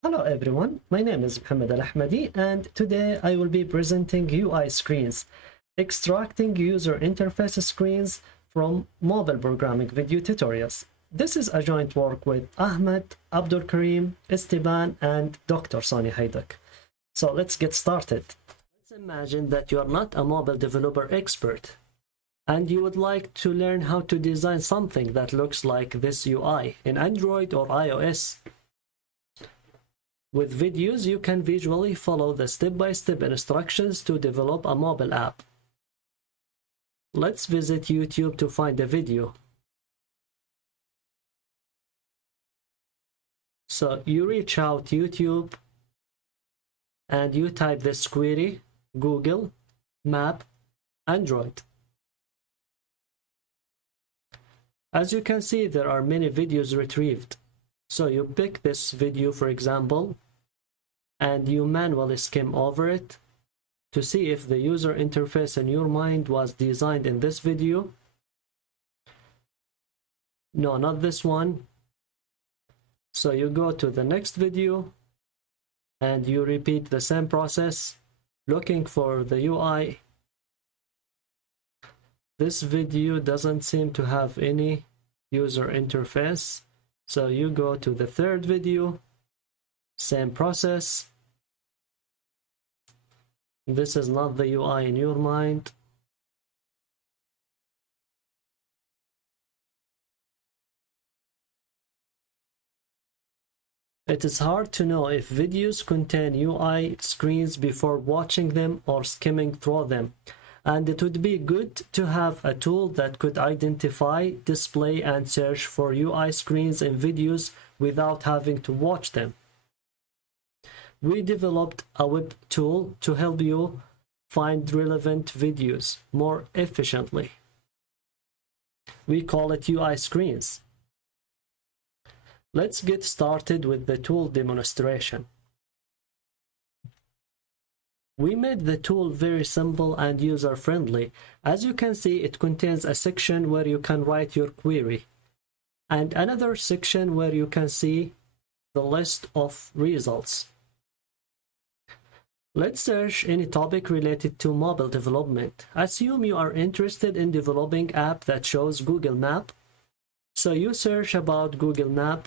Hello everyone, my name is Mohammad Alahmadi and today I will be presenting UI screens, extracting user interface screens from mobile programming video tutorials. This is a joint work with Ahmad, Abdulkarim, Esteban and Dr. Sonia Haiduc. So let's get started. Let's imagine that you are not a mobile developer expert and you would like to learn how to design something that looks like this UI in Android or iOS. With videos, you can visually follow the step-by-step instructions to develop a mobile app. Let's visit YouTube to find a video. So you reach out YouTube and you type this query, Google Map Android. As you can see, there are many videos retrieved. So you pick this video, for example, and you manually skim over it to see if the user interface in your mind was designed in this video. No, not this one. So you go to the next video and you repeat the same process, looking for the UI. This video doesn't seem to have any user interface. So you go to the third video, same process. This is not the UI in your mind. It is hard to know if videos contain UI screens before watching them or skimming through them. And it would be good to have a tool that could identify, display, and search for UI screens in videos without having to watch them. We developed a web tool to help you find relevant videos more efficiently. We call it UIScreens. Let's get started with the tool demonstration. We made the tool very simple and user-friendly. As you can see, it contains a section where you can write your query and another section where you can see the list of results. Let's search any topic related to mobile development. Assume you are interested in developing an app that shows Google Map. So you search about Google Map.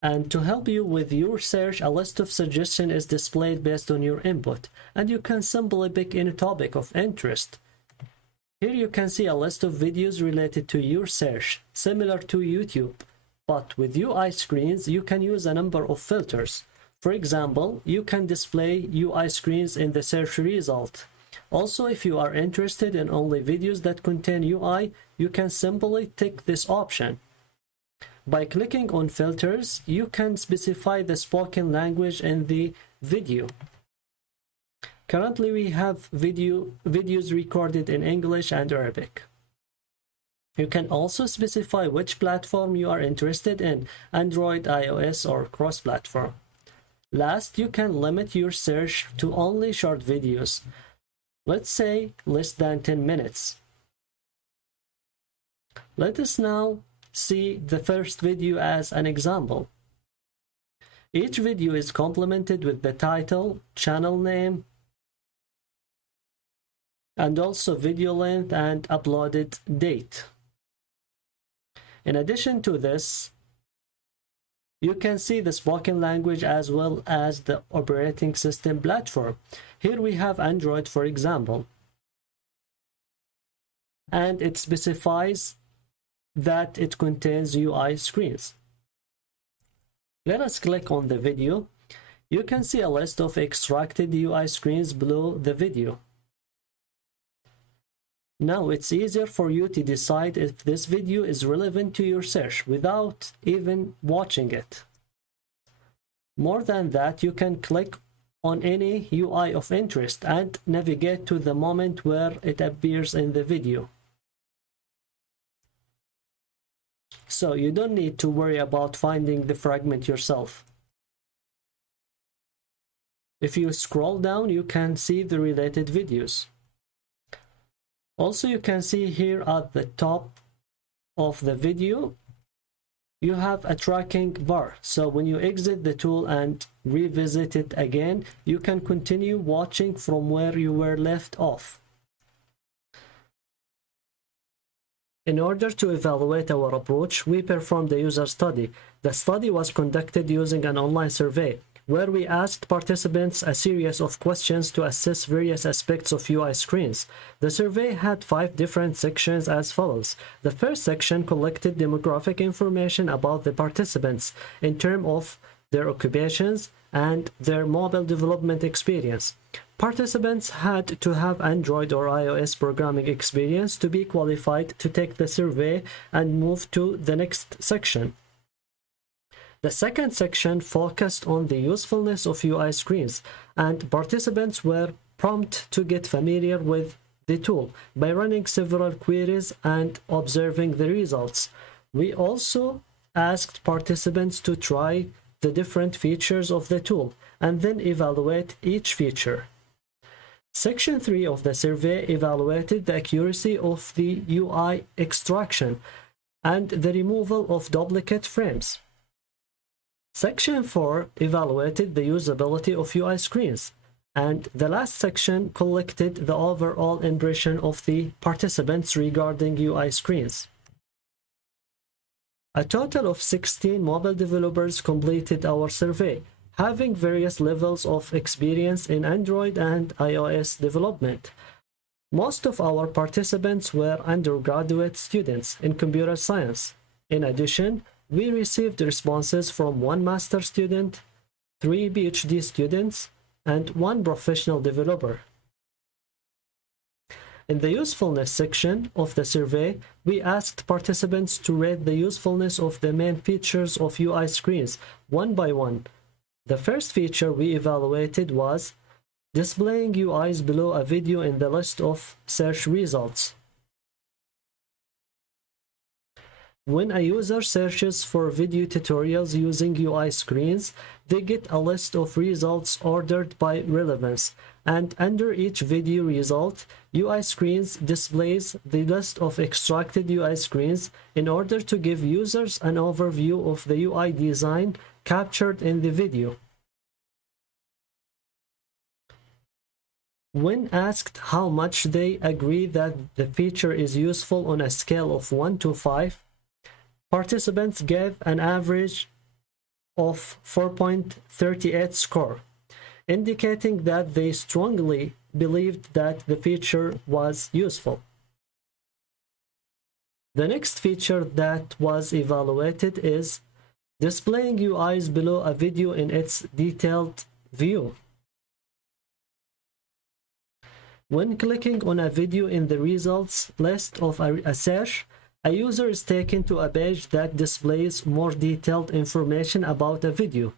And to help you with your search, a list of suggestions is displayed based on your input, and you can simply pick any topic of interest. Here you can see a list of videos related to your search, similar to YouTube, but with UI screens you can use a number of filters. For example, you can display UI screens in the search result. Also, if you are interested in only videos that contain UI, you can simply tick this option. By clicking on filters, you can specify the spoken language in the video. Currently, we have videos recorded in English and Arabic. You can also specify which platform you are interested in, Android, iOS, or cross-platform. Last, you can limit your search to only short videos. Let's say less than 10 minutes. Let us now see the first video as an example. Each video is complemented with the title, channel name, and also video length and uploaded date. In addition to this, you can see the spoken language as well as the operating system platform. Here we have Android, for example, and it specifies that it contains UI screens. Let us click on the video. You can see a list of extracted UI screens below the video. Now it's easier for you to decide if this video is relevant to your search without even watching it. More than that, you can click on any UI of interest and navigate to the moment where it appears in the video. So you don't need to worry about finding the fragment yourself. If you scroll down, you can see the related videos. Also, you can see here at the top of the video you have a tracking bar. So when you exit the tool and revisit it again, you can continue watching from where you were left off. In order to evaluate our approach, we performed a user study. The study was conducted using an online survey, where we asked participants a series of questions to assess various aspects of UI screens. The survey had 5 different sections as follows. The first section collected demographic information about the participants in terms of their occupations and their mobile development experience. Participants had to have Android or iOS programming experience to be qualified to take the survey and move to the next section. The second section focused on the usefulness of UI screens, and participants were prompted to get familiar with the tool by running several queries and observing the results. We also asked participants to try the different features of the tool and then evaluate each feature. Section 3 of the survey evaluated the accuracy of the UI extraction and the removal of duplicate frames. Section 4 evaluated the usability of UI screens, and the last section collected the overall impression of the participants regarding UI screens. A total of 16 mobile developers completed our survey, having various levels of experience in Android and iOS development. Most of our participants were undergraduate students in computer science. In addition, we received responses from 1 master student, 3 PhD students, and 1 professional developer. In the usefulness section of the survey, we asked participants to rate the usefulness of the main features of UI screens one by one. The first feature we evaluated was displaying UIs below a video in the list of search results. When a user searches for video tutorials using UI screens, they get a list of results ordered by relevance, and under each video result, UI screens displays the list of extracted UI screens in order to give users an overview of the UI design captured in the video. When asked how much they agree that the feature is useful on a scale of 1 to 5, participants gave an average of 4.38 score, indicating that they strongly believed that the feature was useful. The next feature that was evaluated is displaying UIs below a video in its detailed view. When clicking on a video in the results list of a search, a user is taken to a page that displays more detailed information about a video.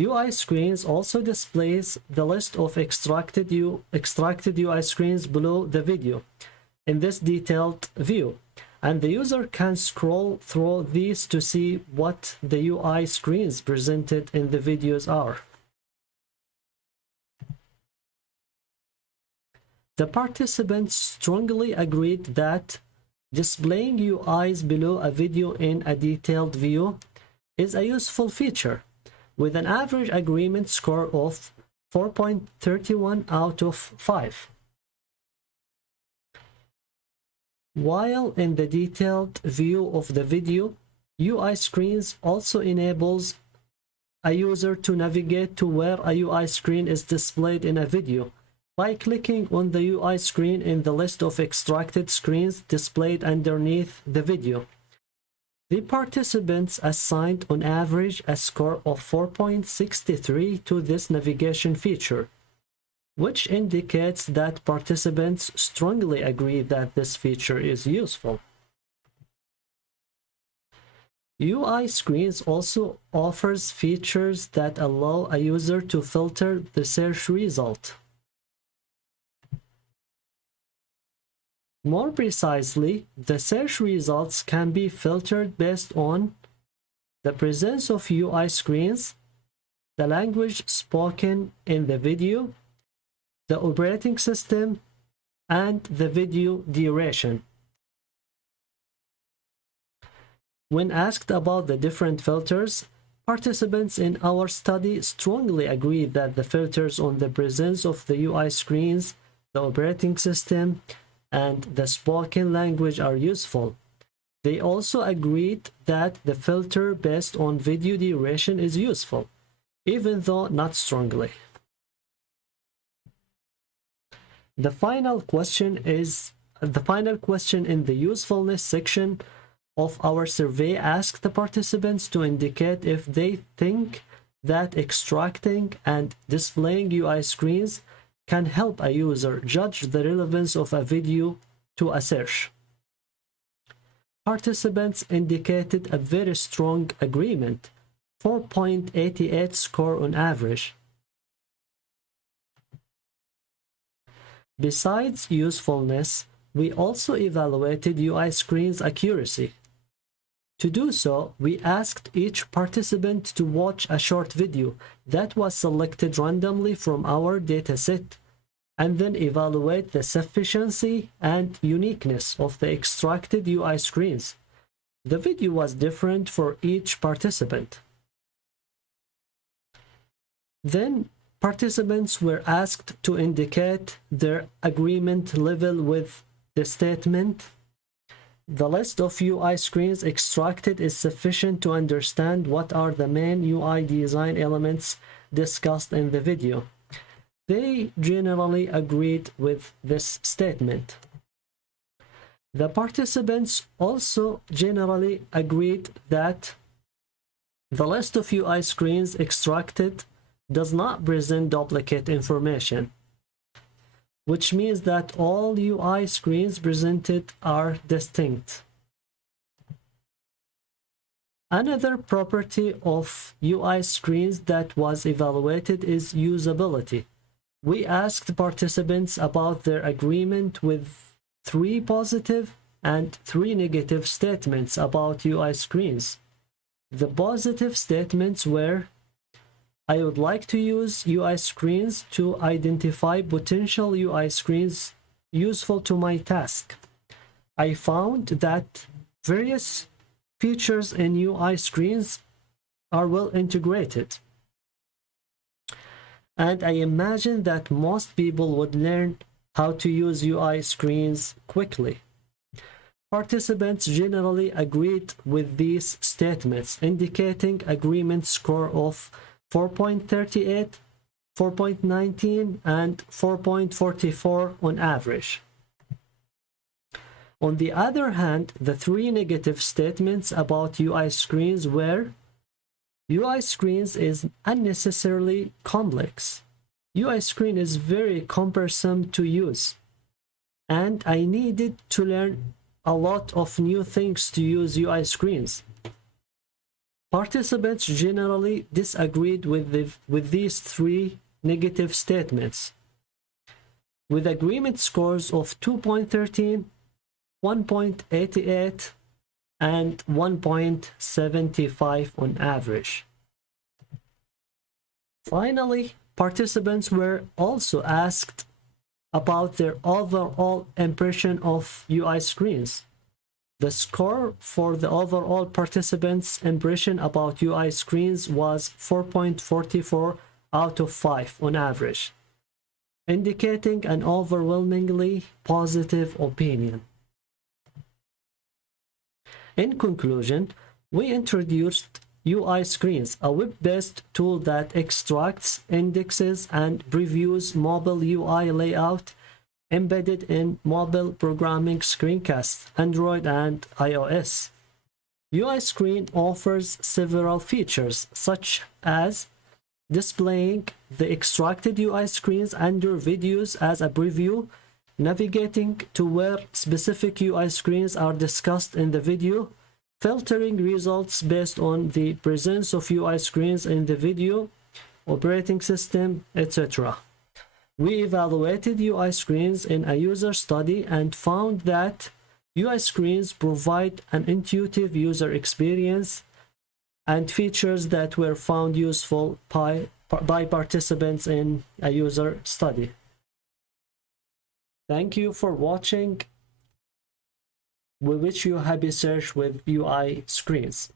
UI screens also displays the list of extracted UI screens below the video in this detailed view, and the user can scroll through these to see what the UI screens presented in the videos are. The participants strongly agreed that displaying UIs below a video in a detailed view is a useful feature, with an average agreement score of 4.31 out of 5. While in the detailed view of the video, UI screens also enables a user to navigate to where a UI screen is displayed in a video by clicking on the UI screen in the list of extracted screens displayed underneath the video. The participants assigned on average a score of 4.63 to this navigation feature, which indicates that participants strongly agree that this feature is useful. UI screens also offers features that allow a user to filter the search result. More precisely, the search results can be filtered based on the presence of UI screens, the language spoken in the video, the operating system, and the video duration. When asked about the different filters, participants in our study strongly agree that the filters on the presence of the UI screens, the operating system, and the spoken language are useful. They also agreed that the filter based on video duration is useful, even though not strongly. The final question in the usefulness section of our survey asked the participants to indicate if they think that extracting and displaying UI screens can help a user judge the relevance of a video to a search. Participants indicated a very strong agreement, 4.88 score on average. Besides usefulness, we also evaluated UI screens accuracy. To do so, we asked each participant to watch a short video that was selected randomly from our dataset, and then evaluate the sufficiency and uniqueness of the extracted UI screens. The video was different for each participant. Then, participants were asked to indicate their agreement level with the statement, "The list of UI screens extracted is sufficient to understand what are the main UI design elements discussed in the video." They generally agreed with this statement. The participants also generally agreed that the list of UI screens extracted does not present duplicate information, which means that all UI screens presented are distinct. Another property of UI screens that was evaluated is usability. We asked participants about their agreement with 3 positive and 3 negative statements about UI screens. The positive statements were, "I would like to use UI screens to identify potential UI screens useful to my task. I found that various features in UI screens are well integrated, and I imagine that most people would learn how to use UI screens quickly." Participants generally agreed with these statements, indicating agreement score of 4.38, 4.19, and 4.44 on average. On the other hand, the 3 negative statements about UI screens were, "UI screens is unnecessarily complex. UI screen is very cumbersome to use, and I needed to learn a lot of new things to use UI screens." Participants generally disagreed with these 3 negative statements, with agreement scores of 2.13, 1.88, and 1.75 on average. Finally, participants were also asked about their overall impression of UI screens. The score for the overall participants' impression about UI screens was 4.44 out of 5 on average, indicating an overwhelmingly positive opinion. In conclusion, we introduced UI Screens, a web-based tool that extracts, indexes, and previews mobile UI layout embedded in mobile programming screencasts, Android and iOS. UI Screen offers several features, such as displaying the extracted UI screens under videos as a preview, navigating to where specific UI screens are discussed in the video, filtering results based on the presence of UI screens in the video, operating system, etc. We evaluated UI screens in a user study and found that UI screens provide an intuitive user experience and features that were found useful by participants in a user study. Thank you for watching. which you have searched with UI screens.